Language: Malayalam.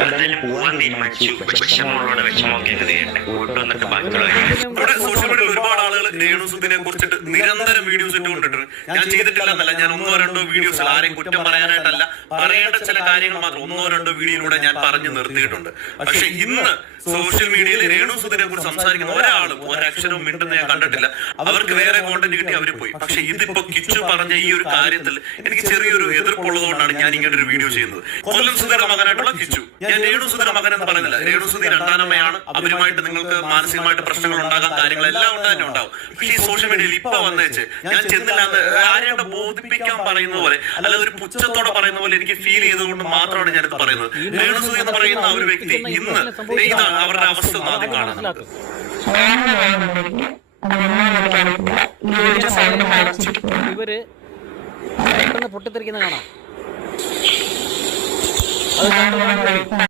എന്തായാലും പോവാൻ തീരുമാനിച്ചു. വിഷമമുള്ളവരുടെ വിഷമമൊക്കെ പോയിട്ട് വന്നിട്ട് ബാക്കിയുള്ള ഇവിടെ സോഷ്യൽ മീഡിയയിൽ ഒരുപാട് ആളുകൾ രേണുസുദിനെ കുറിച്ചിട്ട് നിരന്തരം വീഡിയോസ് ഇട്ടുകൊണ്ടിട്ടുണ്ട്. ഞാൻ ചെയ്തിട്ടില്ലെന്നല്ല, ഞാൻ ഒന്നോ രണ്ടോ വീഡിയോസ് ആരെയും കുറ്റം പറയാനായിട്ടല്ല, പറയേണ്ട ചില കാര്യങ്ങൾ മാത്രം ഒന്നോ രണ്ടോ വീഡിയോയിലൂടെ ഞാൻ പറഞ്ഞു നിർത്തിയിട്ടുണ്ട്. പക്ഷെ ഇന്ന് സോഷ്യൽ മീഡിയയിൽ രേണുസുദിനെ കുറിച്ച് സംസാരിക്കുന്ന ഒരാളും ഒരക്ഷരവും മിണ്ടുന്ന ഞാൻ കണ്ടിട്ടില്ല. അവർക്ക് വേറെ കോണ്ടന്റ് കിട്ടി അവർ പോയി. പക്ഷെ ഇതിപ്പോ കിച്ചു പറഞ്ഞ ഈ ഒരു കാര്യത്തിൽ എനിക്ക് ചെറിയൊരു എതിർപ്പുള്ളതുകൊണ്ടാണ് ഞാൻ ഇങ്ങനെ ഒരു വീഡിയോ ചെയ്യുന്നത്. കൊല്ലം സുധിയുടെ മകനായിട്ടുള്ള കിച്ചു, ഞാൻ രേണുസുധിയുടെ മകൻ എന്ന് പറയുന്നില്ല. രേണുസുധി രണ്ടാനമ്മയാണ്. അവരുമായിട്ട് നിങ്ങൾക്ക് മാനസികമായിട്ട് പ്രശ്നങ്ങൾ ഉണ്ടാകാൻ കാര്യങ്ങളെല്ലാം തന്നെ ഉണ്ടാവും. പക്ഷേ ഈ സോഷ്യൽ മീഡിയയിൽ ഇപ്പൊ വന്നേച്ച് ഞാൻ ചെന്നില്ല എന്ന് ആരെയും ബോധിപ്പിക്കാൻ പറയുന്ന പോലെ, അല്ല ഒരു പുച്ഛത്തോടെ പറയുന്ന പോലെ എനിക്ക് ഫീൽ ചെയ്തുകൊണ്ട് മാത്രമാണ് ഞാനിത് പറയുന്നത്. രേണുസുധി എന്ന് പറയുന്ന ആ ഒരു വ്യക്തി ഇന്ന് ഇതാണ് അവരുടെ അവസ്ഥ ഒന്ന് ആദ്യം കാണുന്നത്. ഇവര് പൊട്ടിത്തെറിക്കുന്ന കാണാം.